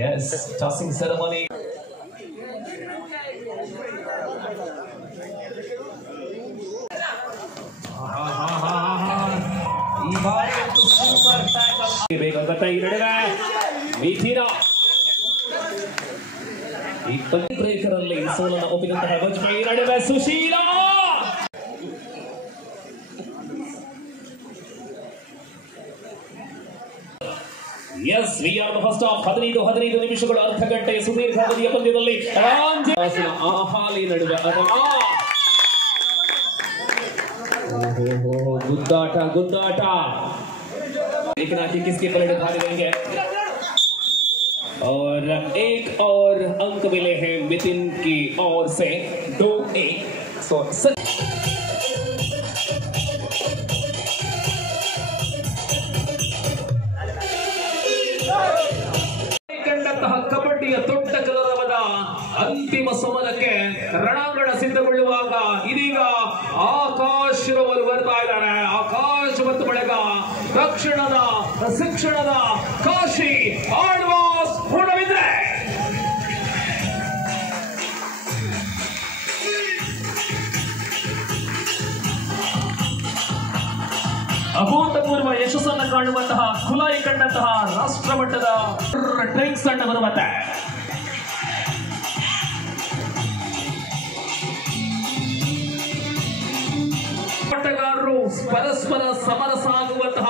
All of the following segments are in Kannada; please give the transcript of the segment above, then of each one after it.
Yes, tossing ceremony. ಈ ಬಾರಿ ಒಂದು ಸೂಪರ್ ಟ್ಯಾಕಲ್ ಬೇಕಂತ ಈ ನಡುವೆ ಮಿಥಿನ ಈ ಬ್ರೇಕರ್ ಅಲ್ಲಿ ಸೋಲನ್ನು ಒಪ್ಪಿದಂತಹ ಬಜ್ಮೆ ಈ ನಡುವೆ Sushila. Yes, we are the first half. 15 ನಿಮಿಷಗಳು ಅರ್ಧ ಗಂಟೆಯ ಸುದೀರ್ಘ ಅವಧಿಯ ಪಂದ್ಯದಲ್ಲಿ ಆಹಾಲಿ ನಡುವೆ ಗುದ್ದಾಟ लेकिन आखिर किसके पलड़े भारी रहेंगे और एक और अंक मिले हैं मितिन की ओर से 2-1. ಕಬಡ್ಡಿಯ ದೊಡ್ಡ ಕಲರವದ ಅಂತಿಮ ಸಮರಕ್ಕೆ ರಣಾಂಗಣ ಸಿದ್ಧಗೊಳ್ಳುವಾಗ ಇದೀಗ ಆಕಾಶರವರು ಬರ್ತಾ ಇದ್ದಾರೆ. ಆಕಾಶ ಮತ್ತು ಬಳಗ ತಕ್ಷಣದ ಶಿಕ್ಷಣದ ಕಾಶಿ ಆಳ್ವಾಸ್ ಮೂಡಬಿದ್ರೆ ಅಭೂತಪೂರ್ವ ಯಶಸ್ಸನ್ನು ಕಾಣುವಂತಹ ಖುಲಾಯಿ ಕಂಡಂತಹ ರಾಷ್ಟ್ರ ಮಟ್ಟದ ಡ್ರಿಂಕ್ಸ್ ಅನ್ನು ಬರುವಂತೆ ಆಟಗಾರರು ಪರಸ್ಪರ ಸಮರ ಸಾಗುವಂತಹ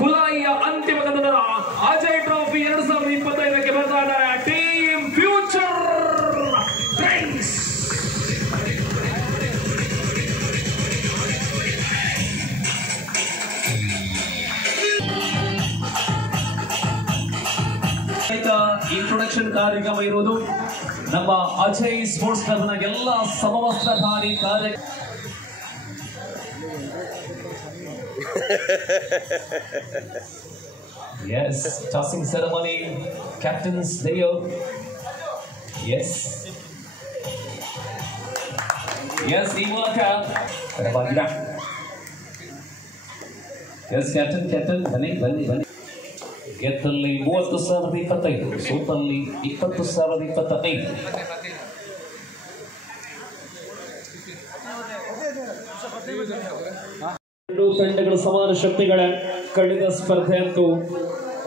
ಖುಲಾಯಿಯ ಅಂತಿಮ ಕದನ ಅಜಯ್ ಟ್ರೋಫಿ 2025ಕ್ಕೆ ಬರ್ತಾ ಇದ್ದಾರೆ. ಟೀಮ್ ಫ್ಯೂಚರ್ ಡ್ರಿಂಕ್ಸ್ ಇಂಟ್ರೊಡಕ್ಷನ್ ಕಾರ್ಯಕ್ರಮ ಇರುವುದು ನಮ್ಮ ಅಜಯ್ ಸ್ಪೋರ್ಟ್ಸ್ ಕ್ಲಬ್ನ ಎಲ್ಲ ಸಮವಸ್ತ್ರಧಾರಿ ಕಾರ್ಯ. Yes, tossing ceremony, captains there. Yes, ಈ ಮೂಲಕ yes captain ಬನ್ನಿ ಗೆದ್ದಲ್ಲಿ 30,025, ಸೋತಲ್ಲಿ 20,025. ತಂಡಗಳು ಸಮಾನ ಶಕ್ತಿಗಳ ಕಳೆದ ಸ್ಪರ್ಧೆ ಅಂತೂ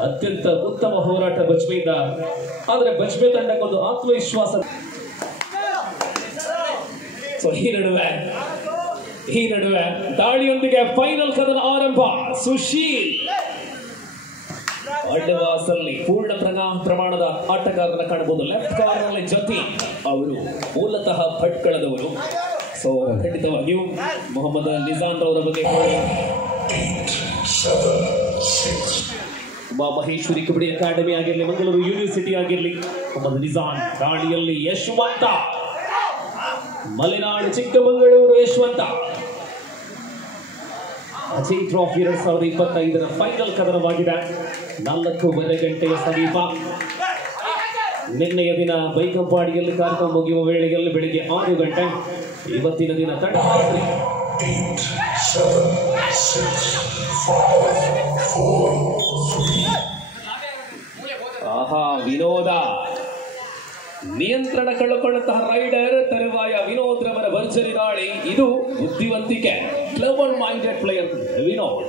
ಅತ್ಯಂತ ಉತ್ತಮ ಹೋರಾಟ ಬಜ್ಮೆಯಿಂದ. ಆದರೆ ಬಜ್ಮೆ ತಂಡಕ್ಕೊಂದು ಆತ್ಮವಿಶ್ವಾಸ. ಈ ನಡುವೆ ದಾಳಿಯೊಂದಿಗೆ ಫೈನಲ್ ಕದನ ಆರಂಭ. ಸುಶೀಲ್ ಅಡ್ಡವಾಸಲ್ಲಿ ಪೂರ್ಣ ಪ್ರಮಾಣದ ಆಟಗಾರರನ್ನ ಕಾಣಬಹುದು. ಲೆಫ್ಟ್ ಕಾರ್ನರ್ ನಲ್ಲಿ ಜೊತೆ ಅವರು ಮೂಲತಃ ಭಟ್ಕಳದವರು. ಸೊ ಖಂಡಿತವಾಗಿಯೂ ಮೊಹಮ್ಮದ್ ನಿಜಾನ್ ರವರ ಬಗ್ಗೆ ಮಹೇಶ್ವರಿ ಕಬಡ್ಡಿ ಅಕಾಡೆಮಿ ಆಗಿರಲಿ, ಮಂಗಳೂರು ಯೂನಿವರ್ಸಿಟಿ ಆಗಿರಲಿ, ಮೊಹಮ್ಮದ್ ನಿಜಾನ್ ದಾಳಿಯಲ್ಲಿ ಯಶವಂತ, ಮಲೆನಾಡು ಚಿಕ್ಕಮಗಳೂರು ಯಶವಂತ. ಅಜಯ್ ಟ್ರೋಫಿ 2025ರ ಫೈನಲ್ ಕದನವಾಗಿದೆ. 4:30 ಗಂಟೆಯ ಸಮೀಪ. ನಿನ್ನೆಯ ದಿನ ಬೈಕಂಪಾಡಿಯಲ್ಲಿ ಕಾರ್ಯಕ್ರಮ ಮುಗಿಯುವ ವೇಳೆಯಲ್ಲಿ ಬೆಳಿಗ್ಗೆ 6 ಗಂಟೆ. ಇವತ್ತಿನ ದಿನ ತಡ. ಆಹಾ, ವಿನೋದ ನಿಯಂತ್ರಣ ಕಳೆದುಕೊಳ್ಳುವಂತಹ ರೈಡರ್ ತರುವಾಯ ವಿನೋದ್ ರವರ ಭರ್ಜರಿ ದಾಳಿ. ಇದು ಬುದ್ಧಿವಂತಿಕೆ. Clever minded player Vinod.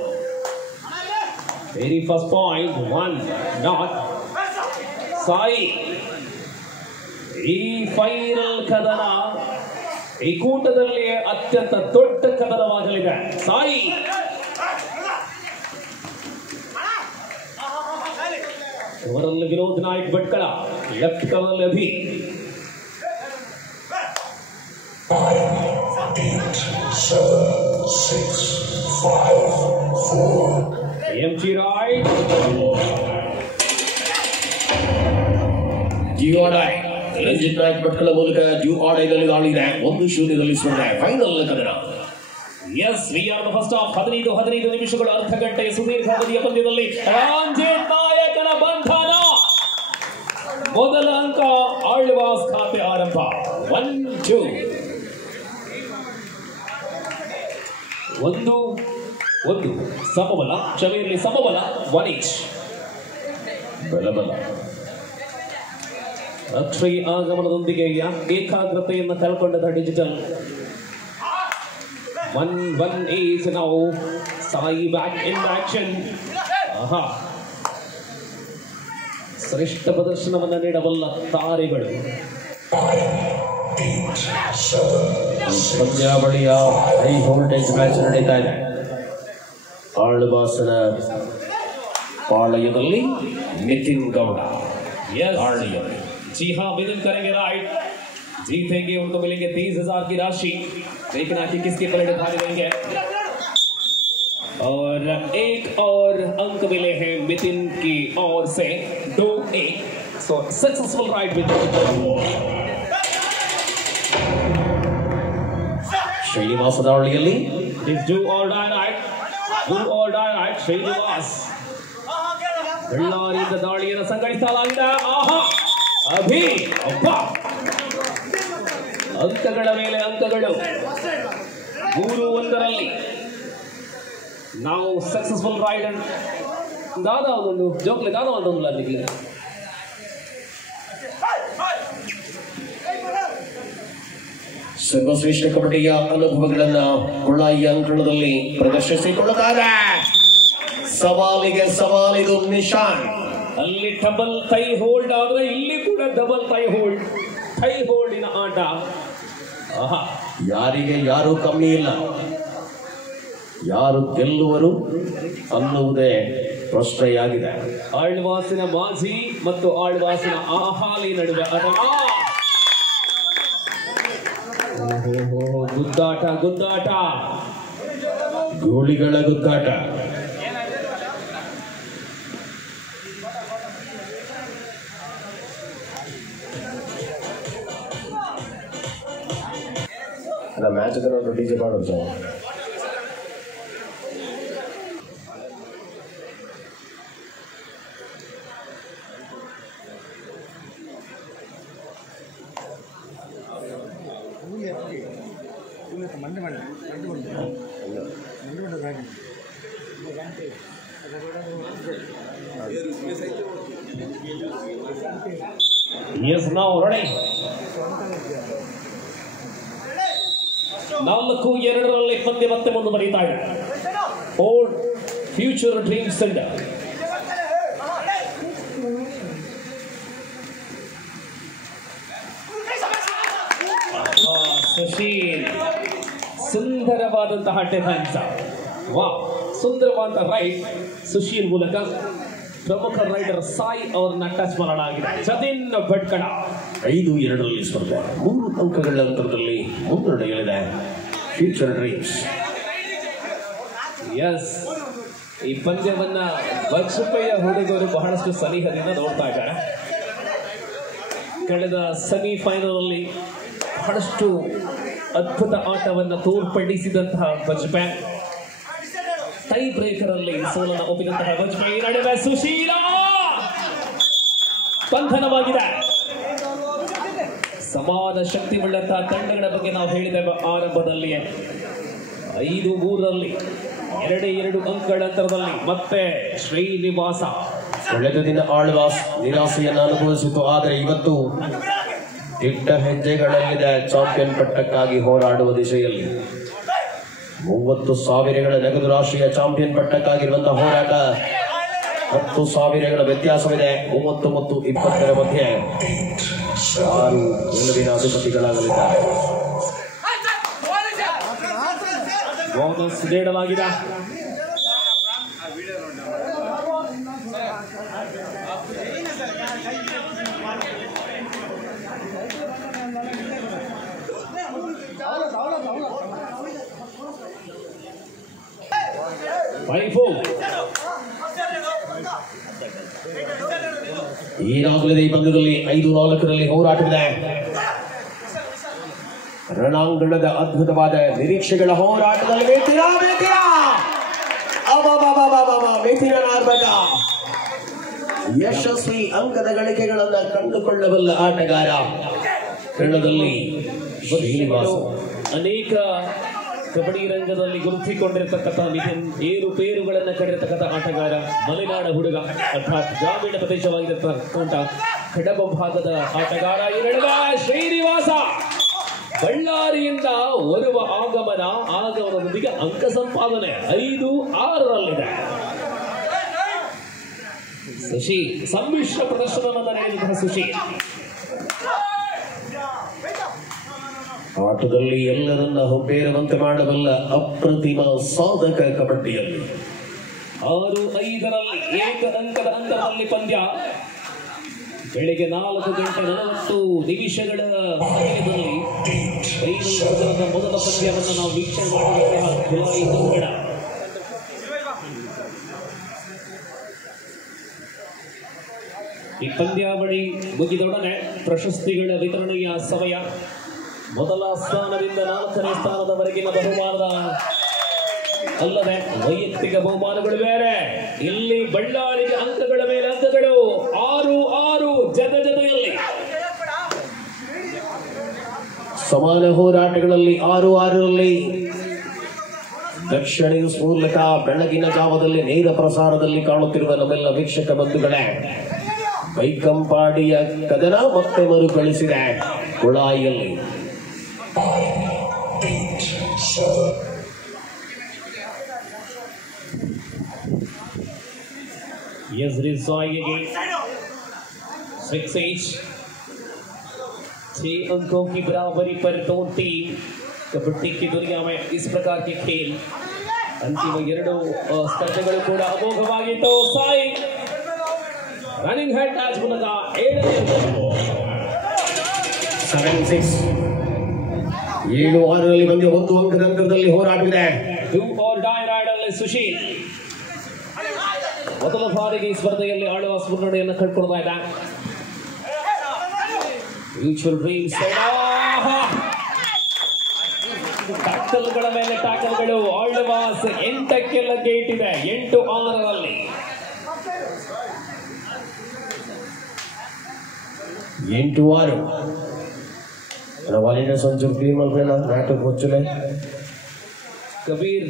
Very first point 1-0. Sai ಈ ಫೈನಲ್ ಕದನ ಈ ಕೂಟದಲ್ಲಿ ಅತ್ಯಂತ ದೊಡ್ಡ ಕದನವಾಗಲಿದೆ. ಸಾಯಿ ಅವರಲ್ಲಿ Vinod Nayak Bhatkal, left corner Abhi. 5, 8, 7, 6, 5, 4. MG right. Ranjit Nayak Bhatkal ಮೂಲಕ ಡ್ಯೂ ಆರ್ಡರ್ನಲ್ಲಿ ದಾಳಿದೆ. 1-0 ಸ್ಪರ್ಧೆ ಫೈನಲ್ ಕದನ. Yes, we are the first half. 15 ನಿಮಿಷಗಳು ಅರ್ಧ ಗಂಟೆಯ ಸುದೀರ್ಘ ಅವಧಿಯ ಪಂದ್ಯದಲ್ಲಿ ರಂಜಿತ್ ನಾಯಕನ ಬಂಧನ. ಮೊದಲ ಅಂಕ ಆಳ್ವಾಸ್ ಖಾತೆ ಆರಂಭ. 1-2. ಒಂದು ಸಮಬಲ, ಕ್ಷಮೆಯಲ್ಲಿ ಸಮಬಲ 1 each. ಬಲಬಲ ಅಕ್ಷಯ್ ಆಗಮನದೊಂದಿಗೆ ಏಕಾಗ್ರತೆಯನ್ನು ಕಳ್ಕೊಂಡ digital 1 is now Sai back in action. ಶ್ರೇಷ್ಠ ಪ್ರದರ್ಶನವನ್ನು ನೀಡಬಲ್ಲ ತಾರೆಗಳು. ಪಂದ್ಯಾವಳಿಯ ಹೈ ವೋಲ್ಟೇಜ್ ಮ್ಯಾಚ್ ನಡೀತಾ ಇದೆ. ಆಳ್ವಾಸನ ಪಾಳಯದಲ್ಲಿ ನಿತಿನ್ ಗೌಡ ಆಳ್ಳಿಯಲ್ಲಿ. जी हाँ, मिथुन करेंगे राइट, जीतेंगे, उनको मिलेंगे 30,000 की राशि. देखना कि किसके पलट भारी देंगे. और एक और अंक मिले हैं मिथुन की ओर से 2-1. सो सक्सेसफुल राइड विद ಶ್ರೀನಿವಾಸದ ಹಳ್ಳಿಯಲ್ಲಿ do or die right Srinivas ಬಳ್ಳಾರಿಯಿಂದ ದಾಳಿಯನ್ನು ಸಂಘಟಿಸಲಾಗಿದೆ. ಆಹಾ, ಅಭಿ ಅಬ್ಬ, ಅಂಕಗಳ ಮೇಲೆ ಅಂಕಗಳು 3-1 ನಾವು ಸಕ್ಸಸ್ಫುಲ್ ರೈಡ್ ದಾದ ಒಂದು ಜೋಕ್ಲೆ ದಾದ ಒಂದು ಅಲ್ಲಿಗೆ ಸರ್ವಶ್ರೇಷ್ಠ ಕಬಡ್ಡಿಯ ಅನುಭವಗಳನ್ನ ಕೊಳ್ಳಾಯಿ ಅಂಕಣದಲ್ಲಿ ಪ್ರದರ್ಶಿಸಿಕೊಳ್ಳುತ್ತಾರೆ. ಸವಾಲಿಗೆ ಸವಾಲಿದು ನಿಶಾನ್. ಅಲ್ಲಿ ಡಬಲ್ ಟೈ ಹೋಲ್ಡ್ ಆದ್ರೆ ಇಲ್ಲಿ ಕೂಡ ಡಬಲ್ ಟೈ ಹೋಲ್ಡಿನ ಆಟ. ಯಾರಿಗೆ ಯಾರು ಕಮ್ಮಿ ಇಲ್ಲ, ಯಾರು ಗೆಲ್ಲುವರು ಅನ್ನುವುದೇ ಪ್ರಶ್ನೆಯಾಗಿದೆ. ಆಳ್ವಾಸಿನ ಮಾಜಿ ಮತ್ತು ಆಳ್ವಾಸಿನ ಆಹಾಲಿ ನಡುವೆ ಗುದ್ದಾಟ ಗೋಳಿಗಳ ಗುದ್ದಾಟ. ಮ್ಯಾಚ್ ಡಿಜೆ ಮಾಡೋದು Yes, now ready. 4-2 ಪಂದ್ಯ ಮತ್ತೆ ಮುಂದುವರಿತಾ ಇದೆ. Old future dream centre. Sushil ಸುಂದರವಾದಂತಹ ಡಿಫೆನ್ಸ್. ಸುಂದರವಾದ ರೈಡ್ ಸುಶೀಲ್ ಮೂಲಕ ಪ್ರಮುಖ ರೈಡರ್ ಸಾಯಿ ಅವರನ್ನ ಟಚ್ ಮಾಡಲಾಗಿದೆ. ಜತಿನ್ ಭಟ್ಕಳ 5-2 ಸ್ಪರ್ಧೆ 3 ಅಂಕಗಳ ಅಂತರದಲ್ಲಿ ಮುನ್ನಡೆಯಲಿದೆ ಫ್ಯೂಚರ್ ಡ್ರೀಮ್ಸ್. ಎಸ್, ಈ ಪಂದ್ಯವನ್ನ ಬಕ್ಷಪಯ್ಯ ಹುಡುಗರು ಬಹಳಷ್ಟು ಸನಿಹದಿಂದ ನೋಡ್ತಾ ಇದ್ದಾರೆ. ಕಳೆದ ಸೆಮಿಫೈನಲ್ ಅಲ್ಲಿ ಬಹಳಷ್ಟು ಅದ್ಭುತ ಆಟವನ್ನು ತೋರ್ಪಡಿಸಿದಂತಹ ಬಜ್ಪೆ ಟೈ ಬ್ರೇಕರ್ ಅಲ್ಲಿ ಸೋಲನ್ನು ಒಪ್ಪಿದಂತಹ ಬಜ್ಪೆ ನಡುವೆ ಸುಶೀಲ ಬಂಧನವಾಗಿದೆ. ಸಮಾನ ಶಕ್ತಿ ಉಳ್ಳಂತಹ ತಂಡಗಳ ಬಗ್ಗೆ ನಾವು ಹೇಳಿದ್ದೇವೆ ಆರಂಭದಲ್ಲಿಯೇ. 5-3 2 ಅಂಕಗಳ ಅಂತರದಲ್ಲಿ ಮತ್ತೆ ಶ್ರೀನಿವಾಸ. ಕಳೆದ ದಿನ ಆಳ್ವಾಸ್ ನಿರಾಸೆಯನ್ನು ಅನುಭವಿಸಿತು. ಆದರೆ ಇವತ್ತು ದಿಟ್ಟ ಹೆಜ್ಜೆಗಳಲ್ಲಿದೆ ಚಾಂಪಿಯನ್ ಪಟ್ಟಕ್ಕಾಗಿ ಹೋರಾಡುವ ದಿಶೆಯಲ್ಲಿ. 30,000ಗಳ ನಗದು ರಾಷ್ಟ್ರೀಯ ಚಾಂಪಿಯನ್ ಪಟ್ಟಕ್ಕಾಗಿರುವಂತಹ ಹೋರಾಟ 10,000ಗಳ ವ್ಯತ್ಯಾಸವಿದೆ. 30 ಮತ್ತು 20ರ ಮಧ್ಯೆ 6 ಗೆಲುವಿನ ಅಧಿಪತಿಗಳಾಗಲಿದ್ದಾರೆ. ಬೋನಸ್ ನೀಡಲಾಗಿದೆ. ಈಗಾಗಲೇ ಈ ಪಂದ್ಯದಲ್ಲಿ 5-4 ಹೋರಾಟವಿದೆ. ರಣಾಂಗಣದ ಅದ್ಭುತವಾದ ನಿರೀಕ್ಷೆಗಳ ಹೋರಾಟದಲ್ಲಿ ಯಶಸ್ವಿ ಅಂಕದ ಗಳಿಕೆಗಳನ್ನು ಕಂಡುಕೊಳ್ಳಬಲ್ಲ ಆಟಗಾರ. ಕಣದಲ್ಲಿ ಶ್ರೀನಿವಾಸ ಅನೇಕ ಕಬಡ್ಡಿ ರಂಗದಲ್ಲಿ ಗುರುತಿಸಿಕೊಂಡಿರತಕ್ಕಂಥ ಏರುಪೇರುಗಳನ್ನು ಕಂಡಿರತಕ್ಕಂಥ ಆಟಗಾರ, ಮಲೆನಾಡ ಹುಡುಗ ಅರ್ಥಾತ್ ಗ್ರಾಮೀಣ ಪ್ರದೇಶವಾಗಿರತಕ್ಕಂಥ ಕಡಬ ಭಾಗದ ಆಟಗಾರ ಶ್ರೀನಿವಾಸ. ಬಳ್ಳಾರಿಯಿಂದ ಬರುವ ಆಗಮನದೊಂದಿಗೆ ಅಂಕ ಸಂಪಾದನೆ 5-6ರಲ್ಲಿದೆ. ಸುಶಿ ಸಮ್ಮಿಶ್ರ ಪ್ರದರ್ಶನವನ್ನು ನೀಡಿದಂತಹ ಸುಶಿ ಆಟದಲ್ಲಿ ಎಲ್ಲರನ್ನ ಹೊಂಬೇರುವಂತೆ ಮಾಡಬಲ್ಲ ಅಪ್ರತಿಮ ಸಾಧಕ. ಕಬಡ್ಡಿಯಲ್ಲಿ 6-5ರಲ್ಲಿ ಏಕ ಅಂಕದ ಅಂತರದಲ್ಲಿ ಪಂದ್ಯ. ಬೆಳಿಗ್ಗೆ 4:40 ಸಮಯದಲ್ಲಿ ಮೊದಲ ಪಂದ್ಯವನ್ನು ನಾವು ವೀಕ್ಷಣೆ ಮಾಡಿದ್ದೇವೆ. ಈ ಪಂದ್ಯಾವಳಿ ಮುಗಿದೊಡನೆ ಪ್ರಶಸ್ತಿಗಳ ವಿತರಣೆಯ ಸಮಯ. ಮೊದಲ ಸ್ಥಾನದಿಂದ 4ನೇ ಸ್ಥಾನದವರೆಗಿನ ಬಹುಮಾನದ ಅಲ್ಲದೆ ವೈಯಕ್ತಿಕ ಬಹುಮಾನಗಳು ಬೇರೆ. ಇಲ್ಲಿ ಬಳ್ಳಾರಿಗೆ ಅಂಕಗಳ ಮೇಲೆ ಅಂಕಗಳು 6-6 ಜತೆಯಲ್ಲಿ. ಸಮಾನ ಹೋರಾಟಗಳಲ್ಲಿ 6-6ರಲ್ಲಿ ದಕ್ಷಿಣ ನ್ಯೂಸ್ ಮೂಲಕ ಬೆಳಗಿನ ಜಾವದಲ್ಲಿ ನೇರ ಪ್ರಸಾರದಲ್ಲಿ ಕಾಣುತ್ತಿರುವ ನಮ್ಮೆಲ್ಲ ವೀಕ್ಷಕ ಬಂಧುಗಳೇ, ಬೈಕಂಪಾಡಿಯ ಕದನ ಮತ್ತೆ ಮರುಕಳಿಸಿದೆ ಕುಳಾಯಿಯಲ್ಲಿ. Yes, Rizai again. 6-8. 6 अंकों की बराबरी पर दो टीम. कबड्डी की दुनिया में इस प्रकार के खेल अंतिम 2 ಸ್ಪರ್ಧೆಗಳು ಕೂಡ ಅಮೋಘವಾಗಿತ್ತು. ಸಾಯಿ ರನ್ನಿಂಗ್ ಹೆಡ್ ಮ್ಯಾಚ್ ಮೂಲಕ 7-6 7-6ರಲ್ಲಿ ಬಂದು 1 ಅಂಕದ ಅಂತರದಲ್ಲಿ ಹೋರಾಟವಿದೆ. ಡೂ ಆರ್ ಡೈ ರೈಡ್ ಅಲ್ಲಿ ಸುಶೀಲ್ ಮೊದಲ ಬಾರಿಗೆ ಈ ಸ್ಪರ್ಧೆಯಲ್ಲಿ ಆಳುವ ಮುನ್ನಡೆಯನ್ನು ಕಂಡುಕೊಳ್ತಾ ಇದ್ದ. ಮ್ಯೂಚುವಲ್ ಡ್ರೀಮ್ಸ್ ಟ್ಯಾಕಲ್ಗಳ ಮೇಲೆ ಟ್ಯಾಕಲ್ಗಳು. ಆಳ್ವಾಸ್ 8ಕ್ಕೆ ಲಗ್ಗೆ ಇಟ್ಟಿದೆ. 8-6ರಲ್ಲಿ 8-6 ವಾಲಿಡರ್ಸ್ ಒಂಚೂರು ಕ್ಲೀನ್ ಮಾಡ್ಬೇಡ ನಾಟಕ ಹೊಚ್ಚಲೆ. ಕಬೀರ್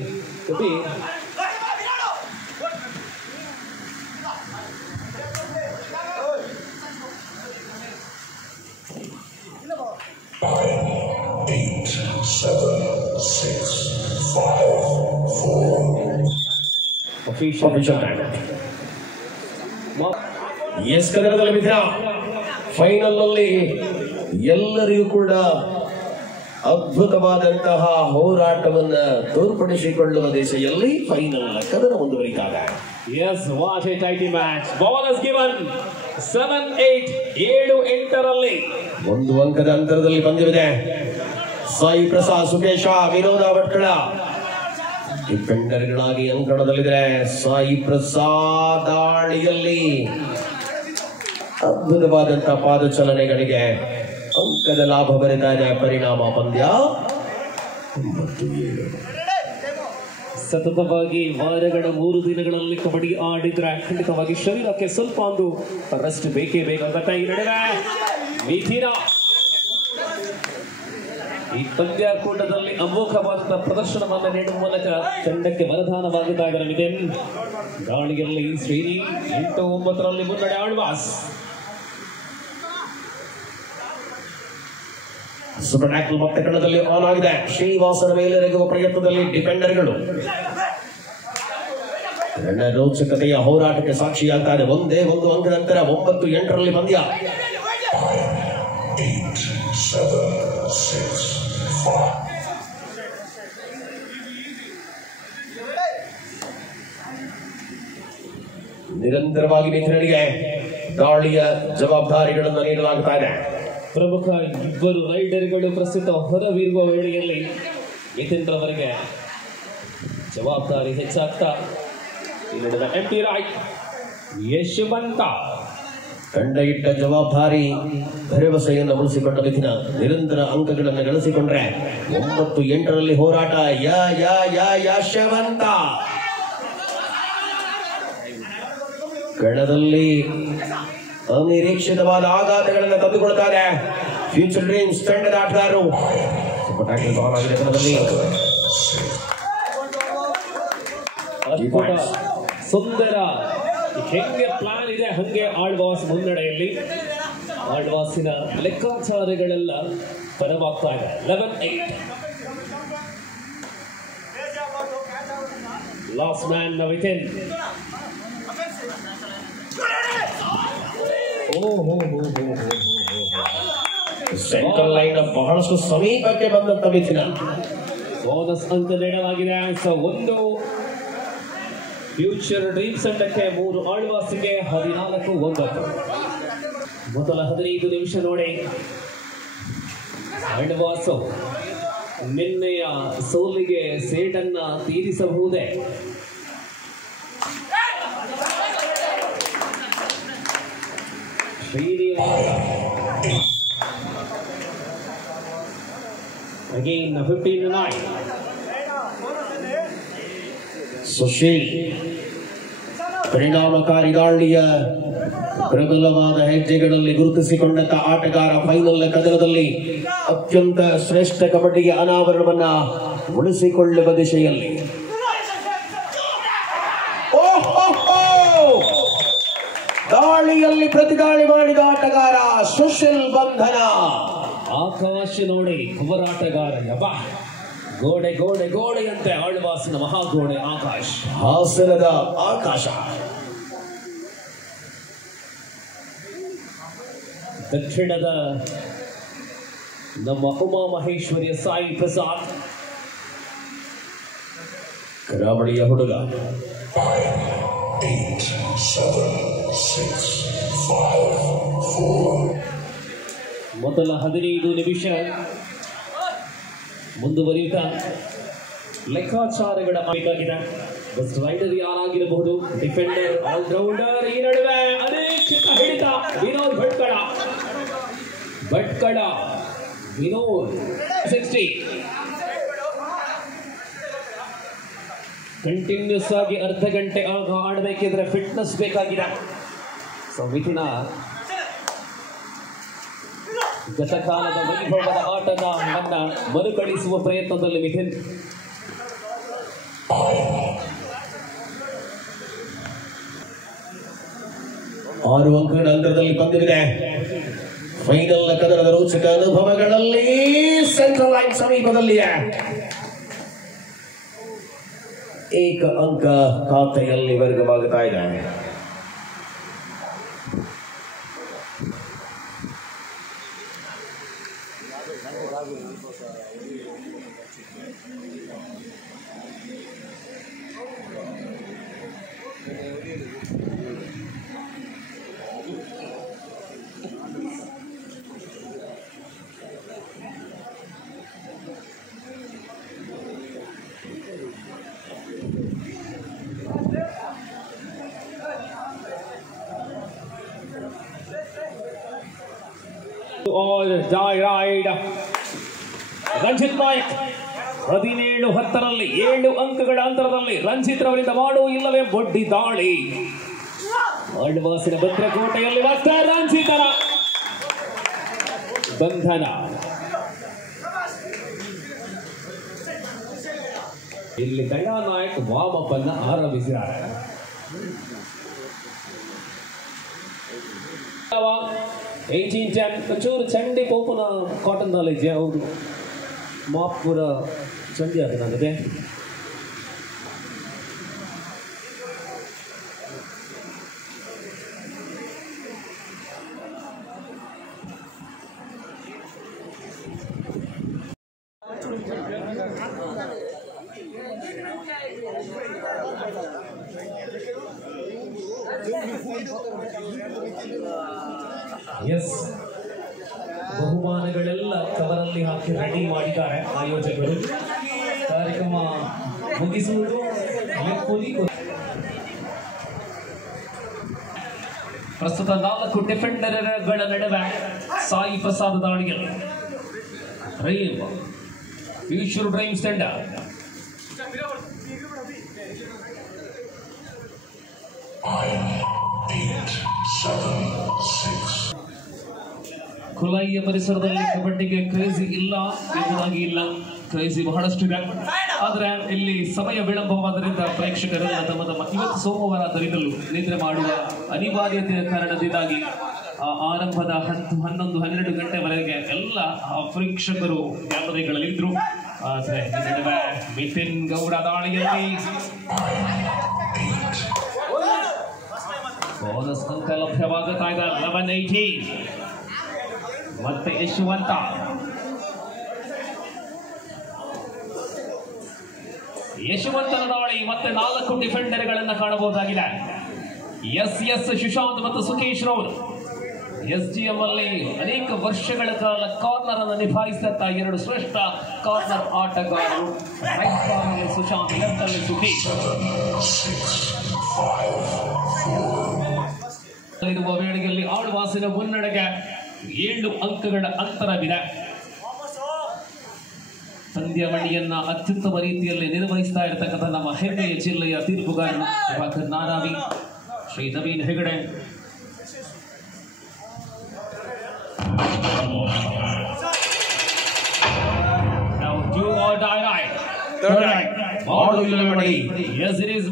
ಎಸ್ ಕದನದಲ್ಲಿ ಬಿದ್ದ ಫೈನಲ್ ನಲ್ಲಿ ಎಲ್ಲರಿಗೂ ಕೂಡ ಅದ್ಭುತವಾದಂತಹ ಹೋರಾಟವನ್ನ ತೋರ್ಪಡಿಸಿಕೊಳ್ಳುವ ದಿಸೆಯಲ್ಲಿ ಫೈನಲ್ ಕದನ ಮುಂದುವರಿತಾರೆ. Yes, what a tight match. Ball is given. 7-8 7-8ರಲ್ಲಿ 1 ಅಂಕದ ಅಂತರದಲ್ಲಿ ಪಂದ್ಯವಿದೆ. ಸಾಯಿ ಪ್ರಸಾದ್, ಸುಕೇಶ, ವಿನೋದ ಭಟ್ಕಳ ಡಿಫೆಂಡರ್ಗಳಾಗಿ ಅಂಕಣದಲ್ಲಿದೆ. ಸಾಯಿ ಪ್ರಸಾದ್ ದಾಳಿಯಲ್ಲಿ ಅದ್ಭುತವಾದಂತಹ ಪಾದಚಲನೆಗಳಿಗೆ ಅಂಕದ ಲಾಭ ಬರೆದಿದೆ. ಪರಿಣಾಮ ಪಂದ್ಯ 9-7. ಸತತವಾಗಿ ವಾರಗಳ 3 ದಿನಗಳಲ್ಲಿ ಕಬಡ್ಡಿ ಆಡಿದ್ರೆ ಖಂಡಿತವಾಗಿ ಶರೀರಕ್ಕೆ ಸ್ವಲ್ಪ ಒಂದು ರೆಸ್ಟ್ ಬೇಕೇ ಬೇಕಾಗುತ್ತೆ. ಈ ನಡುವೆ ಮಿಥಿನ ಈ ಪಂದ್ಯಾಕೂಟದಲ್ಲಿ ಅಮೋಘವಾದಂತಹ ಪ್ರದರ್ಶನವನ್ನು ನೀಡುವ ಮೂಲಕ ತಂಡಕ್ಕೆ ವರದಾನವಾಗುತ್ತಾ ಇದ್ದಾರೆ ಮಿಥಿನ್. ದಾಳಿಯಲ್ಲಿ ಶ್ರೀನಿ 8-9ರಲ್ಲಿ ಮುನ್ನಡೆ. ಆಳ್ವಾಸ್ ಸೂಪರ್ ಟ್ಯಾಕಲ್ ಮತ್ತೆ ಕಣದಲ್ಲಿ ಆನ್ ಆಗಿದೆ. ಶ್ರೀನಿವಾಸನ ಮೇಲೆರಗುವ ಪ್ರಯತ್ನದಲ್ಲಿ ಡಿಫೆಂಡರ್ಗಳು ರೋಚಕತೆಯ ಹೋರಾಟಕ್ಕೆ ಸಾಕ್ಷಿಯಾಗ್ತಾರೆ. 1 ಅಂಕದ ನಂತರ 9-8ರಲ್ಲಿ ಪಂದ್ಯ. 8-7-6-5 ನಿರಂತರವಾಗಿ ಮಿಥುನನಿಗೆ ದಾಳಿಯ ಜವಾಬ್ದಾರಿಗಳನ್ನು ನೀಡಲಾಗುತ್ತಾ ಇದೆ. ಪ್ರಮುಖ 2 ರೈಡರ್ಗಳು ಪ್ರಸ್ತುತ ಹೊರವಿರುವ ವೇಳೆಯಲ್ಲಿ ಮಿಥುನ್ ರವರಿಗೆ ಜವಾಬ್ದಾರಿ ಹೆಚ್ಚಾಗ್ತಾ ಇಲ್ಲಿರುವ ಎಂಟಿ ರೈಟ್ ಯಶವಂತ ತಂಡ ಇಟ್ಟ ಜವಾಬ್ದಾರಿ ಭರವಸೆಯನ್ನು ಉಳಿಸಿಕೊಂಡ ಮಿಥುನ ನಿರಂತರ ಅಂಕಗಳನ್ನು ಗಳಿಸಿಕೊಂಡ್ರೆ 9-8ರಲ್ಲಿ ಹೋರಾಟ. ಯಶವಂತ ಕಣದಲ್ಲಿ ಅನಿರೀಕ್ಷಿತವಾದ ಆಘಾತಗಳನ್ನು ತಂದುಕೊಳ್ತಾರೆ. ಫ್ಯೂಚರ್ ಡ್ರೀಮ್ಸ್ ತಂಡದ ಆಟಗಾರರು ಅದ್ಭುತ ಸುಂದರ ಹೆಂಗೆ ಪ್ಲಾನ್ ಇದೆ ಹಂಗೆ ಆಳ್ವಾಸ್ ಮುನ್ನಡೆಯಲ್ಲಿ. ಆಳ್ವಾಸಿನ ಲೆಕ್ಕಾಚಾರಗಳೆಲ್ಲ ಪರವಾಗ್ತಾ ಇದೆ. 11-8. Last man within. Central line ಬಹಳಷ್ಟು ಸಮೀಪಕ್ಕೆ ಬಂದಂತ ಮಿಥಿನ. ಬೋನಸ್ ಅಂಕ ನೀಡಲಾಗಿದೆ. ಒಂದು ಫ್ಯೂಚರ್ ಡ್ರೀಮ್ಸ್ ತಂಡಕ್ಕೆ 3 ಆಳ್ವಾಸಿಗೆ 14-9. ಮೊದಲ 15 ನಿಮಿಷ ನೋಡಿ. ಆಳ್ವಾಸು ನಿನ್ನೆಯ ಸೋಲಿಗೆ ಸೇಡನ್ನ ತೀರಿಸಬಹುದೇ? Again 15-9. ಸುಶೀಲ್ ಪರಿಣಾಮಕಾರಿ ದಾಳಿಯ ಪ್ರಬಲವಾದ ಹೆಜ್ಜೆಗಳಲ್ಲಿ ಗುರುತಿಸಿಕೊಂಡಂತ ಆಟಗಾರ. ಫೈನಲ್ ಕದನದಲ್ಲಿ ಅತ್ಯಂತ ಶ್ರೇಷ್ಠ ಕಬಡ್ಡಿಯ ಅನಾವರಣವನ್ನ ಉಳಿಸಿಕೊಳ್ಳುವ ದಿಶೆಯಲ್ಲಿ ದಾಳಿಯಲ್ಲಿ ಪ್ರತಿದಾಳಿ ಮಾಡಿದ ಆಟಗಾರ ಸುಶೀಲ್ ಬಂಧನ. ಆಕಾಶ ನೋಡಿ ಹೋರಾಟಗಾರ. ಯಬ್ಬ ಗೋಡೆ ಗೋಡೆ ಗೋಡೆಯಂತೆ ಆಳ್ವಾಸಿನ ಮಹಾಗೋಡೆ ಆಕಾಶ್. ಹಾಸನದ ಆಕಾಶ. ದಕ್ಷಿಣದ ನಮ್ಮ ಉಮಾ ಮಹೇಶ್ವರಿಯ ಸಾಯಿ ಪ್ರಸಾದ್. ಕರಾವಳಿಯ ಹುಡುಗ. 5, 8, 7, 6, 5, 4. ಮೊದಲ 15 ನಿಮಿಷ ಮುಂದುವರಿಯುತ್ತಾ ಲೆಕ್ಕಾಚಾರಗಳ ಬೇಕಾಗಿದೆ. ಬಸ್ ರೈಡರ್ ಯಾರಾಗಿರಬಹುದು? Defender, all rounder. ಈ ನಡುವೆ ಅನಿರೀಕ್ಷಿತ ಹಿಡಿತ ವಿನೋದ್ ಭಟ್ಕಳ ವಿನೋದ್ 60. ಕಂಟಿನ್ಯೂಸ್ ಆಗಿ ಅರ್ಧ ಗಂಟೆ ಆಡಬೇಕಿದ್ರೆ ಫಿಟ್ನೆಸ್ ಬೇಕಾಗಿದೆ. ಸೊ ಮಿಥುನ ಗತಕಾಲದ ವೈಭವದ ಆಟಗಾರನನ್ನ ಮರುಕಳಿಸುವ ಪ್ರಯತ್ನದಲ್ಲಿ ಮಿಥುನ್. 6 ಅಂಕಗಳ ಅಂತರದಲ್ಲಿ ಪಂದ್ಯವಿದೆ. ಫೈನಲ್ ಕದನದ ರೋಚಕ ಅನುಭವಗಳಲ್ಲಿ ಸೆಂಟ್ರಲ್ ಲೈನ್ ಸಮೀಪದಲ್ಲಿಯೇ ಏಕ ಅಂಕ ಖಾತೆಯಲ್ಲಿ ವರ್ಗವಾಗುತ್ತಾ ಇದೆ. ರಂಜಿತ್ ನಾಯಕ್ 17-10ರಲ್ಲಿ 7 ಅಂಕಗಳ ಅಂತರದಲ್ಲಿ ರಂಜಿತ್ ರವರಿಂದ ಮಾಡು ಇಲ್ಲವೇ ಬೊಡ್ಡಿ ದಾಳಿ. ಆಳ್ವಾಸಿನ ಭದ್ರಕೋಟೆಯಲ್ಲಿ ಮಾಸ್ಟರ್ ರಂಜಿತರ ಬಂಧನ. ಇಲ್ಲಿ ದಯಾ ನಾಯಕ್ ವಾರ್ಮ್ ಅನ್ನ ಆರಂಭಿಸಿದ್ದಾರೆ. 18-10 ಒಂಚೂರು ಚಂಡಿ ಪೋಪನ ಕಾಟನ್ ನಾಲೆಜ್ ಹೌದು. ಮಾಪ್ ಪೂರ ಚಂಡಿ ಆಗಿದೆ ನನಗೆ. ಎಸ್, ಬಹುಮಾನಗಳೆಲ್ಲ ಕವರಲ್ಲಿ ಹಾಕಿ ರೆಡಿ ಮಾಡಿದ್ದಾರೆ ಆಯೋಜಕರು. ಕಾರ್ಯಕ್ರಮ ಮುಗಿಸುವುದು ಪ್ರಸ್ತುತ 4 ಡಿಫೆಂಡರ್ಗಳ ನಡುವೆ ಸಾಯಿ ಪ್ರಸಾದ್ ದಾಳಿಯಲ್ಲಿ ಫ್ಯೂಚರ್ ಡ್ರೀಮ್ಸ್ ತಂಡ ಕುಲೈಯ ಪರಿಸರದಲ್ಲಿ ಕಬಡ್ಡಿಗೆ ಕ್ರೇಜಿ ಇಲ್ಲ ಎಂಬುದಾಗಿ ಇಲ್ಲ. ಕ್ರೇಜಿ ಬಹಳಷ್ಟು ಇದೆ. ಆದ್ರೆ ಇಲ್ಲಿ ಸಮಯ ವಿಳಂಬವಾದ್ದರಿಂದ ಪ್ರೇಕ್ಷಕರೆಲ್ಲ ತಮ್ಮ ತಮ್ಮ ಇವತ್ತು ಸೋಮವಾರ ಆದ್ದರಿಂದಲೂ ನಿದ್ರೆ ಮಾಡುವ ಅನಿವಾರ್ಯತೆಯ ಕಾರಣದಿಂದಾಗಿ ಆರಂಭದ 11-12 ಗಂಟೆವರೆಗೆ ಎಲ್ಲ ಪ್ರೇಕ್ಷಕರು ಗ್ಯಾಲರಿಗಳಲ್ಲಿದ್ರು. ಆದ್ರೆ ಮಿಥಿನ್ ಗೌಡ ದಾಳಿಯಲ್ಲಿ ಬೋನಸ್ ಅಂಕ ಲಭ್ಯವಾಗುತ್ತಾ ಇದೆ 11-18. ಮತ್ತೆ ಯಶವಂತನ ದಾಳಿ ಮತ್ತೆ 4 ಡಿಫೆಂಡರ್ಗಳನ್ನ ಕಾಣಬಹುದಾಗಿದೆ. ಎಸ್ ಸುಶಾಂತ್ ಮತ್ತು ಸುಕೇಶ್ ರವರು SGM ಅಲ್ಲಿ ಅನೇಕ ವರ್ಷಗಳ ಕಾಲ ಕಾರ್ನರ್ ಅನ್ನು ನಿಭಾಯಿಸುತ್ತಾ 2 ಶ್ರೇಷ್ಠ ಕಾರ್ನರ್ ಆಟಗಾರರು. ರೈಟ್ ಕಾರ್ನರ್ ಸುಶಾಂತ್, ಲೆಫ್ಟ್ ಅಲ್ಲಿ ಸುಕೇಶ್. ಇರುವ ವೇಳೆಯಲ್ಲಿ ಆಳ್ವಾಸಿನ ಮುನ್ನಡೆಗೆ 7 ಅಂಕಗಳ ಅಂತರವಿದೆ. ಪಂದ್ಯಾವಳಿಯನ್ನ ಅತ್ಯುತ್ತಮ ರೀತಿಯಲ್ಲಿ ನಿರ್ವಹಿಸ್ತಾ ಇರತಕ್ಕಂಥ ನಮ್ಮ ಹೆಮ್ಮೆಯ ಜಿಲ್ಲೆಯ ತೀರ್ಪುಗಾರರು ಪ್ರಭಾಕರ್ ನಾರಾವಿ, ಶ್ರೀ ನವೀನ್ ಹೆಗಡೆ.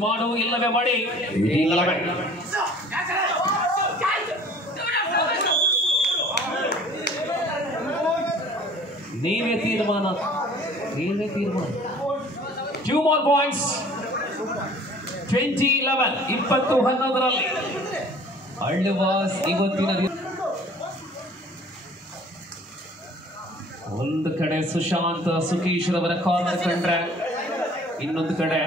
ಮಾಡು ಇಲ್ಲವೇ ಮಾಡಿ. ನೀವೇ ತೀರ್ಮಾನ. 2 more points. 20-11 20-11ರಲ್ಲಿ ಆಳ್ವಾಸ್ ಇವತ್ತಿನ ಒಂದು ಕಡೆ ಸುಶಾಂತ್ ಸುಕೇಶ್ ರವರ ಕಾರ್ನರ್ ಕಂಡ್ರೆ, ಇನ್ನೊಂದು ಕಡೆ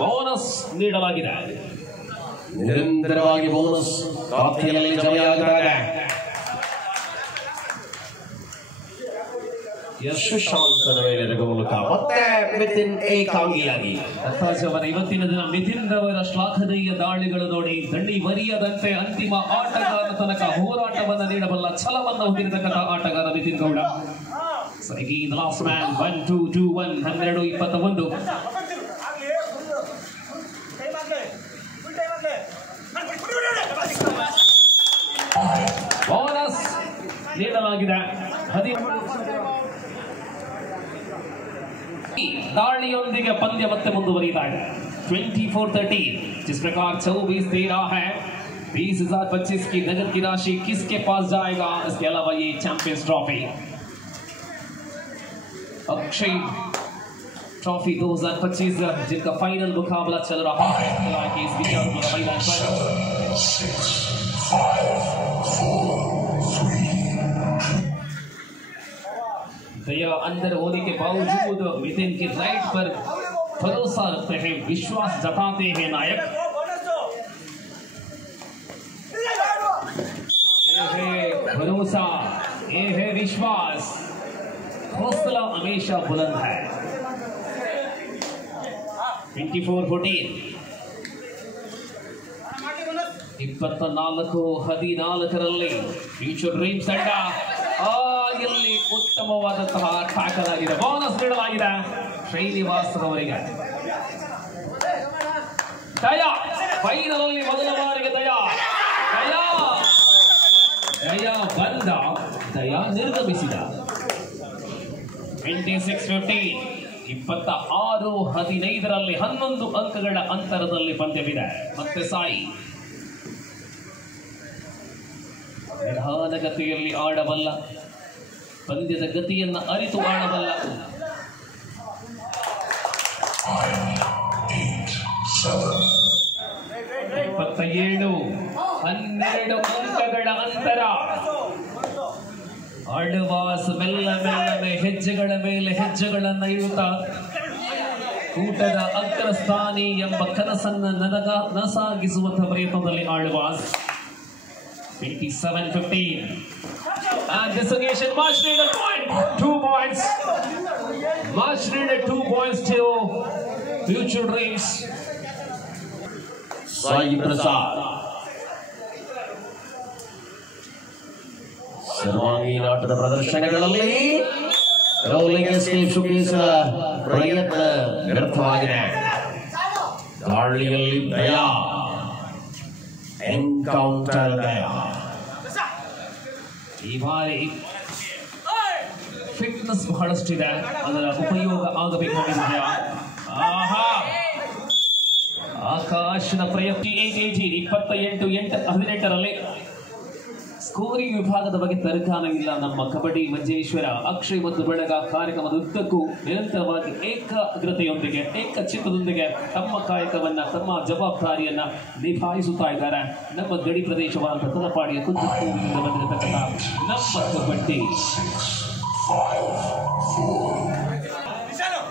ಬೋನಸ್ ನೀಡಲಾಗಿದೆ. ನಿರಂತರವಾಗಿ ಬೋನಸ್ ಖಾತೆಯಲ್ಲಿ ಜಮೆಯಾದಾಗ ಸುಶಾಂತನ ಮೇಲೆ ಮೂಲಕ ಮತ್ತೆ ಮಿಥಿನ್ ಏಕಾಂಗಿಯಾಗಿ ಇವತ್ತಿನ ದಿನ ಮಿಥಿನ್ ರವರ ಶ್ಲಾಘನೀಯ ದಾಳಿಗಳು ನೋಡಿ ದಳ್ಳಿ ಮರಿಯದಂತೆ ಅಂತಿಮ ಆಟಗಾರ ತನಕ ಹೋರಾಟವನ್ನು ನೀಡಬಲ್ಲ ಛಲವನ್ನು ಹೊಂದಿರತಕ್ಕಂಥ ಆಟಗಾರ Mithin Gowda. Last man 1-2-2-1 12-21. Bonus ನೀಡಲಾಗಿದೆ. दाड़ियोंदिगे पंद्य ಮತ್ತೆ ಮುಂದುವರಿತಾ ಇದೆ 24-13. जिस प्रकार 24-13 है 20,025 की नगद की राशि किसके पास जाएगा? इसके अलावा ये चैंपियंस ट्रॉफी, अक्षय ट्रॉफी 2025 जिनका फाइनल मुकाबला चल रहा है इस विचार को मैदान पर 6, 5, 4, 3. दया अंदर होने के बावजूद मिथुन के राइट पर भरोसा रखते हैं, विश्वास जताते हैं नायक. ये है भरोसा, ये है विश्वास, हौसला हमेशा बुलंद है. 24-14 24-14ರಲ್ಲಿ ಫ್ಯೂಚರ್ ಡ್ರೀಮ್ಸ್ ತಂಡ ಇಲ್ಲಿ ಉತ್ತಮವಾದಂತಹ ಟ್ಯಾಕಲ್ ಆಗಿದೆ. ಬೋನಸ್ ನೀಡಲಾಗಿದೆ ಶ್ರೀನಿವಾಸ್ ಅವರಿಗೆ. ದಯಾ ಫೈನಲ್ ಅಲ್ಲಿ ಮೊದಲ ಬಾರಿಗೆ ದಯಾ ಬಂದ, ದಯಾ ನಿರ್ಗಮಿಸಿದ. 26-15 26-15ರಲ್ಲಿ 11 ಅಂಕಗಳ ಅಂತರದಲ್ಲಿ ಪಂದ್ಯವಿದೆ. ಮತ್ತೆ ಸಾಯಿ ನಿಧಾನಗತಿಯಲ್ಲಿ ಆಡಬಲ್ಲ, ಪಂದ್ಯದ ಗತಿಯನ್ನು ಅರಿತು ಆಡಬಲ್ಲ. 27-12 ಅಂಕಗಳ ಅಂತರ. ಆಳ್ವಾಸ್ ಮೆಲ್ಲ ಮೆಲ್ಲನೆ ಹೆಜ್ಜೆಗಳ ಮೇಲೆ ಹೆಜ್ಜೆಗಳನ್ನು ಇಡುತ್ತಾ ಕೂಟದ ಅಗ್ರಸ್ಥಾನಿ ಎಂಬ ಕನಸನ್ನು ನನಸಾಗಿಸುವಂತಹ ಪ್ರಯತ್ನದಲ್ಲಿ Alva's. 27-15 and this occasion much needed point, 2 points, much needed 2 points to future dreams. Sai Prasad ಸರ್ವಾಂಗೀಣ ಆಟದ ಪ್ರದರ್ಶನಗಳಲ್ಲಿ ರೌಲಿಂಗ್ ಎಸ್ಕೇಪ್ ಶುಕೇಶ್ ಪ್ರಯತ್ನ ವ್ಯರ್ಥವಾಗಿದೆ. ದಾಳಿಯಲ್ಲಿ ದಯಾ ಎನ್ಕೌಂಟರ್ ದಯಾ. ಈ ಬಾರಿ ಫಿಟ್ನೆಸ್ ಬಹಳಷ್ಟಿದೆ, ಅದರ ಉಪಯೋಗ ಆಗಬೇಕಾಗಿದೆಯಾ? ಆಕಾಶನ ಪ್ರಯತ್ನ 28-18ರಲ್ಲಿ ಸ್ಕೋರಿಂಗ್ ವಿಭಾಗದ ಬಗ್ಗೆ ತರ್ಕಾನ ಇಲ್ಲ. ನಮ್ಮ ಕಬಡ್ಡಿ ಮಂಜೇಶ್ವರ ಅಕ್ಷಯ್ ಮತ್ತು ಬೆಳಗ ಕಾರ್ಯಕ್ರಮದ ಉದ್ದಕ್ಕೂ ನಿರಂತರವಾಗಿ ಏಕಾಗ್ರತೆಯೊಂದಿಗೆ ಏಕಚಿತ್ತದೊಂದಿಗೆ ತಮ್ಮ ಕಾಯಕವನ್ನ ತಮ್ಮ ಜವಾಬ್ದಾರಿಯನ್ನ ನಿಭಾಯಿಸುತ್ತಾ ಇದ್ದಾರೆ. ನಮ್ಮ ಗಡಿ ಪ್ರದೇಶವಾದ ತಲಪಾಡಿಯ ಕುಂದೂರಿನಿಂದ ಬಂದಿರತಕ್ಕಂಥ ನಮ್ಮ ಕಬಡ್ಡಿ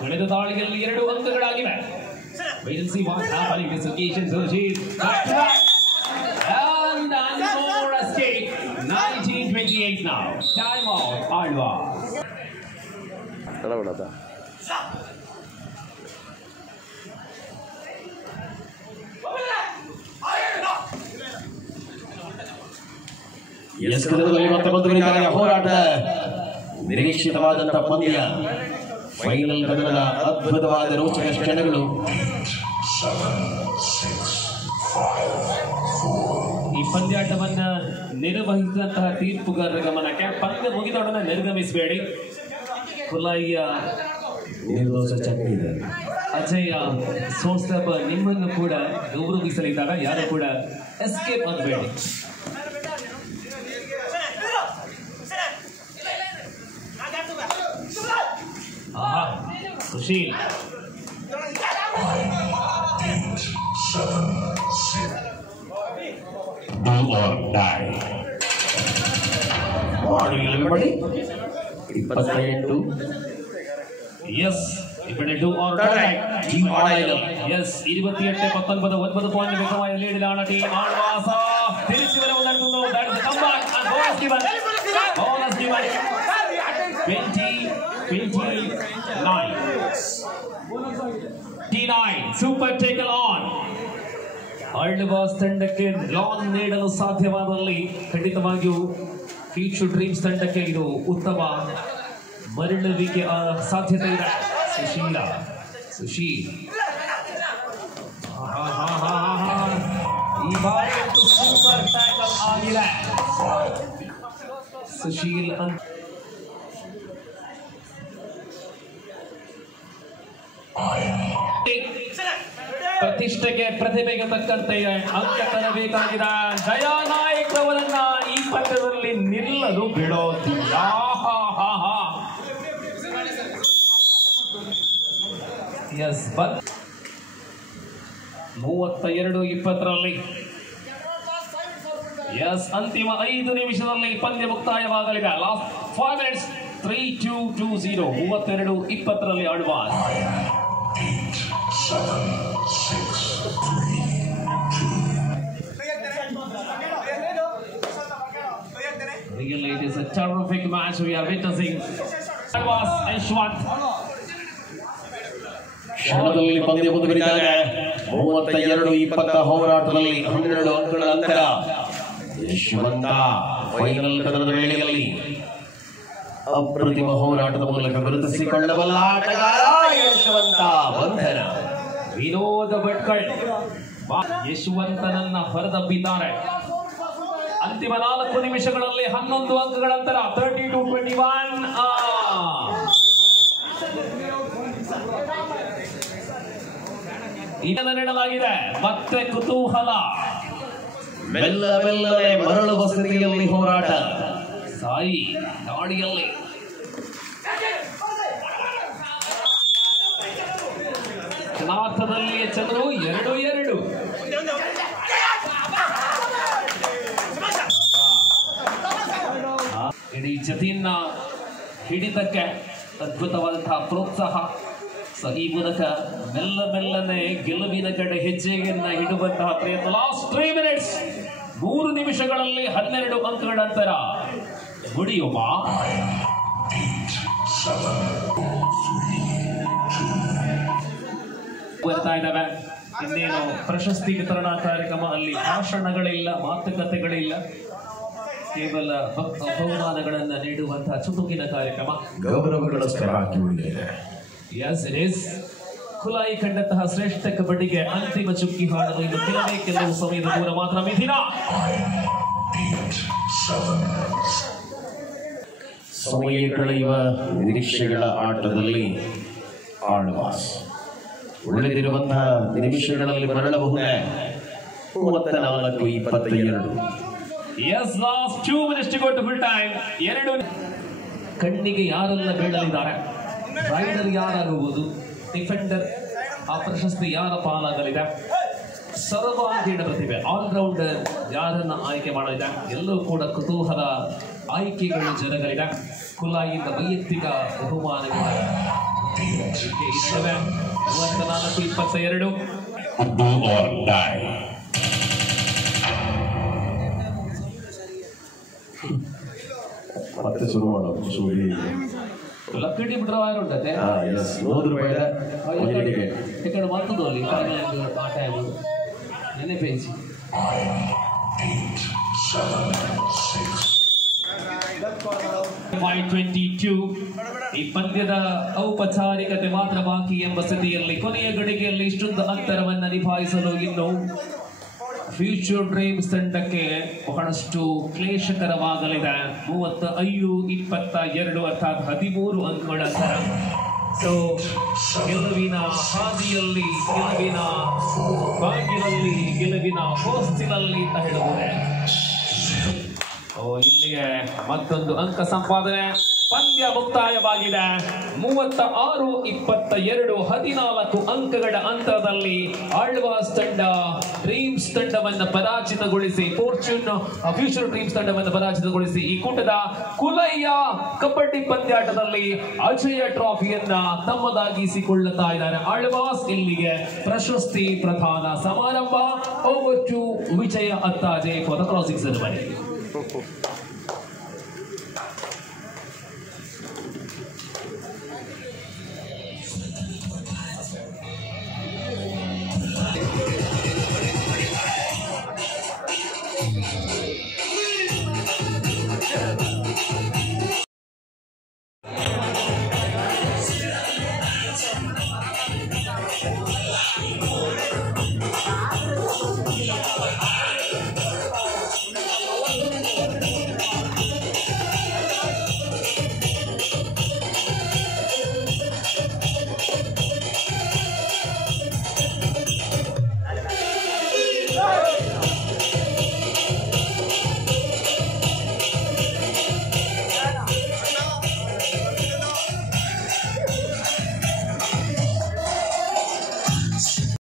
ಕಳೆದ ದಾಳಿಯಲ್ಲಿ 2 ಅಂಕಗಳಾಗಿವೆ. Wait and see what happening. Dislocation. And more escape. 19-28 now. Time out. Alva. ಹೋರಾಟ ನಿರೀಕ್ಷಿತವಾದಂತಹ ಪಂದ್ಯ. ಫೈನಲ್ ಕದನದ ಅದ್ಭುತವಾದ ರೋಚಕ ಕ್ಷಣಗಳು. ಈ ಪಂದ್ಯಾಟವನ್ನ ನಿರ್ವಹಿಸಿದಂತಹ ತೀರ್ಪುಗಾರರ ಗಮನಕ್ಕೆ ಪಂದ್ಯ ಮುಗಿದೊಡನೆ ನಿರ್ಗಮಿಸಬೇಡಿ. ಕುಲಾಯಿಯ ನಿರ್ದೋಷ ಚಕ್ರಿದೆ ಅಜಯ ಸೋಸ್ತಬ ನಿಮ್ಮನ್ನು ಕೂಡ ಗೌರವಿಸಲಿದ್ದಾಗ ಯಾರು ಕೂಡ ಎಸ್ಕೇಪ್ ಆಗಬೇಡಿ. ಸುಶೀಲ್ ಮಾಡಿ 28 ಎಸ್ 28 9 ಪಾಯಿಂಟ್ ಬೇಕಾದ ಲೀಡಿലാണ് ಟೀಮ್ ಆಳ್ವಾಸ. ತಿರುಚಿ ಬರವು ನಡೆದು that is come back and bonus given 29 super tackle on. Alvas ತಂಡಕ್ಕೆ ಲಾಂಗ್ ನೀಡಲು ಸಾಧ್ಯವಾದಲ್ಲಿ ಖಂಡಿತವಾಗಿಯೂ ಫ್ಯೂಚರ್ ಡ್ರೀಮ್ಸ್ ತಂಡಕ್ಕೆ ಇದು ಉತ್ತಮ ಮರಳುವಿಕೆ ಸಾಧ್ಯತೆ ಇದೆ. ಸುಶೀಲ್ ಈ ಬಾರಿ ಸೂಪರ್ ಟ್ಯಾಕಲ್ ಆಗಿದೆ. ಸುಶೀಲ್ ಪ್ರತಿಷ್ಠೆಗೆ ಪ್ರತಿಭೆಗೆ ತಕ್ಕಂತೆ ಅಂಕ ತರಬೇಕಾಗಿದೆ. ಜಯಾನಾಯಕ್ ಅವರನ್ನ ಈ ಪಂದ್ಯದಲ್ಲಿ ನಿಲ್ಲಲು ಬಿಡೋದಿಲ್ಲ. 32-20ರಲ್ಲಿ ಅಂತಿಮ 5 ನಿಮಿಷದಲ್ಲಿ ಪಂದ್ಯ ಮುಕ್ತಾಯವಾಗಲಿದೆ. ಲಾಸ್ಟ್ 5 minutes 3-2-0 32-20ರಲ್ಲಿ Alvas. Really, it is a terrific match we are witnessing. Alvas and Shwant. ಕ್ಷಣದಲ್ಲಿ ಪಂದ್ಯ ಮುಂದುವರಿತಾ ಇದೆ. 32-20 ಹೋರಾಟದಲ್ಲಿ 12 ಅಂಕಗಳ ಅಂತರ. ಯಶವಂತ ಫೈನಲ್ ಕದನದ ವೇಳೆಯಲ್ಲಿ ಅಪ್ರತಿಮ ಹೋರಾಟದ ಮೂಲಕ ಗುರುತಿಸಿಕೊಳ್ಳಬಲ್ಲ ಆಟಗಾರ ಯಶವಂತ ಬಂಧನ. ವಿನೋದ ಭಟ್ಕಳ್ ಯಶವಂತನನ್ನ ಹೊರದಬ್ಬಿದ್ದಾರೆ. ಅಂತಿಮ 4 ನಿಮಿಷಗಳಲ್ಲಿ 11 ಅಂಕಗಳ ಅಂತರ. 30-21 ಇದನ್ನು ನೀಡಲಾಗಿದೆ. ಮತ್ತೆ ಕುತೂಹಲ. ಮೆಲ್ಲನೆ ಮರಳುವ ಸ್ಥಿತಿಯಲ್ಲಿ ಹೋರಾಟ. ಸಾಯಿ ದಾಳಿಯಲ್ಲಿ ಕ್ಷಣಾರ್ಥದಲ್ಲಿ ಚಂದ್ರು 2-2. ಇಡೀ ಜತಿಯನ್ನ ಹಿಡಿತಕ್ಕೆ ಅದ್ಭುತವಾದಂತಹ ಪ್ರೋತ್ಸಾಹ. ಈ ಮೂಲಕ ಮೆಲ್ಲನೆ ಗೆಲುವಿನ ಕಡೆ ಹೆಜ್ಜೆಯನ್ನ ಇಡುವಂತಹ ಪ್ರಯತ್ನ. ಲಾಸ್ಟ್ 3 minutes 3 ನಿಮಿಷಗಳಲ್ಲಿ 12 ಅಂಕಗಳ ಅಂತರ. ಮುಡಿಯುವ ಬರ್ತಾ ಇದ್ದಾವೆ. ಇನ್ನೇನು ಪ್ರಶಸ್ತಿ ವಿತರಣಾ ಕಾರ್ಯಕ್ರಮ. ಅಲ್ಲಿ ಭಾಷಣಗಳಿಲ್ಲ, ಮಾತುಕತೆಗಳಿಲ್ಲ, ಕೇವಲ ಬಹುಮಾನಗಳನ್ನು ನೀಡುವಂತಹ ಚುಟುಕಿನ ಕಾರ್ಯಕ್ರಮ. ಗೌರವಗಳಷ್ಟೇ ಬಾಕಿ ಉಳಿದಿದೆ. Yes, it is. ಕುಲಾಯಿ ಕಂಡಂತಹ ಶ್ರೇಷ್ಠ ಕಬಡ್ಡಿಗೆ ಅಂತಿಮ ಚುಕ್ಕಿ ಹಾಡಲು ಇನ್ನು ಕೆಲವು ಸಮಯದ ದೂರ ಮಾತ್ರ. ಮಿಥಿನ ಸಮಯ ಕಳೆಯುವ ನಿರೀಕ್ಷೆಗಳ ಆಟದಲ್ಲಿ ಆಳ್ವಾಸ್ ಉಳಿದಿರುವಂತಹ ನಿಮಿಷಗಳಲ್ಲಿ ಮರಳಬಹುದೇ 34-22. Yes, last 2 minutes to go to full time. ಎರಡು ಕಣ್ಣಿಗೆ ಯಾರೆಲ್ಲ ಬೀಳಲಿದ್ದಾರೆ, ರೈಡರ್ ಯಾರಾಗುವುದು, ಡಿಫೆಂಡರ್ ಆ ಪ್ರಶಸ್ತಿ ಯಾರ ಪಾಲಾಗಲಿದೆ, ಸರ್ವಾಂಗೀಣ ಪ್ರತಿಭೆ ಆಲ್ರೌಂಡರ್ ಯಾರನ್ನ ಆಯ್ಕೆ ಮಾಡಲಿದೆ, ಎಲ್ಲವೂ ಕೂಡ ಕುತೂಹಲ ಆಯ್ಕೆಗಳು ಜರುಗಲಿದೆ. ಕುಲಾಯಿಯಿಂದ ವೈಯಕ್ತಿಕ ಬಹುಮಾನಗಳು 34-22. Do or die. ಮತ್ತೆ ಶುರು ಮಾಡೋದು. ಲಕ್ಕಡಿ ಬಿಡ್ರ ಉಂಟತೆ ఇక్కడ మంతదో ಅಲ್ಲಿ ಆ ಟೈಮ್ ನೆನೆ ಪೇಜಿ 5:22. ಈ ಪಂದ್ಯದ ಔಪಚಾರಿಕತೆ ಮಾತ್ರ ಬಾಕಿ ಎಂಬ ಸ್ಥಿತಿಯಲ್ಲಿ ಕೊನೆಯ ಗಳಿಗೆಯಲ್ಲಿ ಇಷ್ಟೊಂದು ಅಂತರವನ್ನು ನಿಭಾಯಿಸಲು ಇನ್ನು ಫ್ಯೂಚರ್ ಡ್ರೀಮ್ಸ್ ತಂಡಕ್ಕೆ ಬಹಳಷ್ಟು ಕ್ಲೇಶಕರವಾಗಲಿದೆ. 35-22 ಅರ್ಥಾತ್ 13 ಅಂಕಗಳ ಅಂತರ. ಸೊ ಗೆಲುವಿನ ಹಾದಿಯಲ್ಲಿ, ಗೆಲುವಿನ ಬಾಗಿಲಲ್ಲಿ, ಗೆಲುವಿನ ಹೋಸ್ತಿನಲ್ಲಿ ಅಂತ ಹೇಳುವುದೇ. ಇಲ್ಲಿಗೆ ಮತ್ತೊಂದು ಅಂಕ ಸಂಪಾದನೆ. ಪಂದ್ಯ ಮುಕ್ತಾಯವಾಗಿದೆ. 36-22 14 ಅಂಕಗಳ ಅಂತರದಲ್ಲಿ ಆಳ್ವಾಸ್ ತಂಡ ಡ್ರೀಮ್ಸ್ ತಂಡವನ್ನು ಪರಾಜಿತಗೊಳಿಸಿ, ಫ್ಯೂಚರ್ ಡ್ರೀಮ್ಸ್ ತಂಡವನ್ನು ಪರಾಜಿತಗೊಳಿಸಿ ಈ ಕೂಟದ ಕುಲಯ್ಯ ಕಬಡ್ಡಿ ಪಂದ್ಯಾಟದಲ್ಲಿ ಅಜಯ ಟ್ರಾಫಿಯನ್ನ ತಮ್ಮದಾಗಿಸಿಕೊಳ್ಳುತ್ತಾ ಇದ್ದಾರೆ. ಆಳ್ವಾಸ್ ಇಲ್ಲಿಗೆ ಪ್ರಶಸ್ತಿ ಪ್ರದಾನ ಸಮಾರಂಭ. Over to Vijaya Attaje for the closing ceremony.